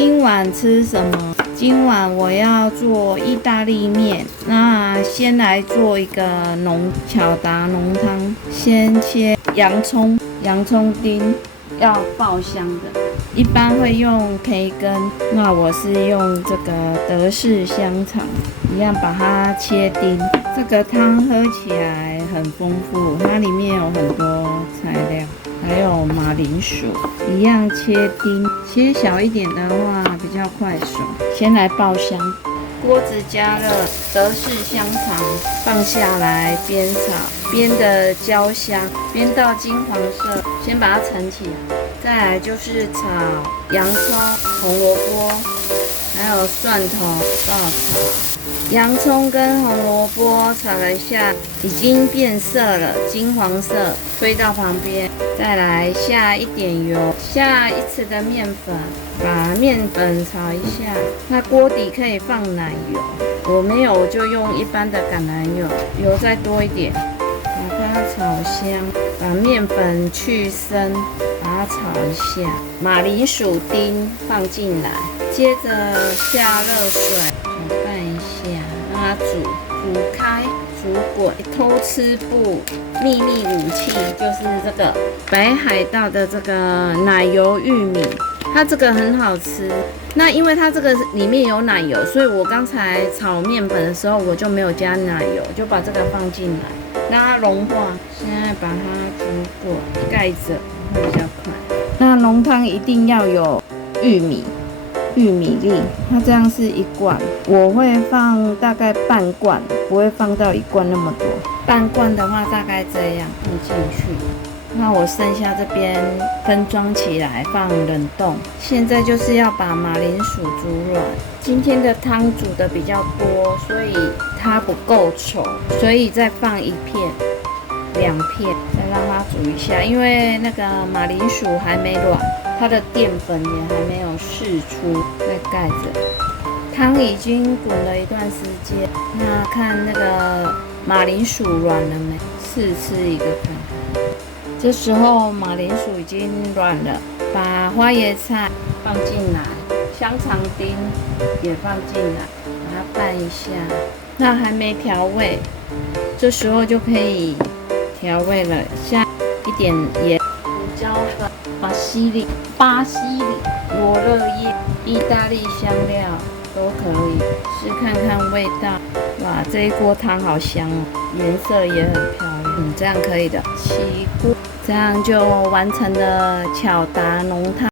今晚吃什么？今晚我要做意大利面。那先来做一个巧达浓汤。先切洋葱丁，要爆香的。一般会用培根，那我是用这个德式香肠，一样把它切丁。这个汤喝起来很丰富，它里面有很多材料。还有马铃薯，一样切丁，切小一点的话比较快熟。先来爆香，锅子加热，德式香肠放下来煸炒，煸的焦香，煸到金黄色，先把它盛起来。再来就是炒洋葱、红萝卜，还有蒜头爆炒。洋葱跟红萝卜炒了一下，已经变色了，金黄色，推到旁边。再来下一点油，下1匙的面粉，把面粉炒一下。那锅底可以放奶油，我没有，我就用一般的橄榄油，油再多一点，把它炒香。把面粉去生，把它炒一下。马铃薯丁放进来，接着下热水，搅拌一下，让它煮开。煮滚，偷吃部秘密武器就是这个北海道的这个奶油玉米，它这个很好吃。那因为它这个里面有奶油，所以我刚才炒面粉的时候我就没有加奶油，就把这个放进来，让它融化。现在把它煮滚，盖着会比较快。那浓汤一定要有玉米粒，它这样是1罐，我会放大概半罐，不会放到1罐那么多。半罐的话大概这样放进去。那我剩下这边分装起来放冷冻。现在就是要把马铃薯煮软。今天的汤煮的比较多，所以它不够稠，所以再放1片、2片，再让它煮一下。因为那个马铃薯还没软，它的淀粉也还没有释出，再盖着。汤已经滚了一段时间，那看那个马铃薯软了没？试吃一个看看。这时候马铃薯已经软了，把花椰菜放进来，香肠丁也放进来，把它拌一下。那还没调味，这时候就可以调味了，下一点盐、胡椒粉、巴西里、罗勒叶、意大利香料都可以，试看看味道。哇，这一锅汤好香哦，颜色也很漂亮。这样可以的，起锅，这样就完成了巧达浓汤。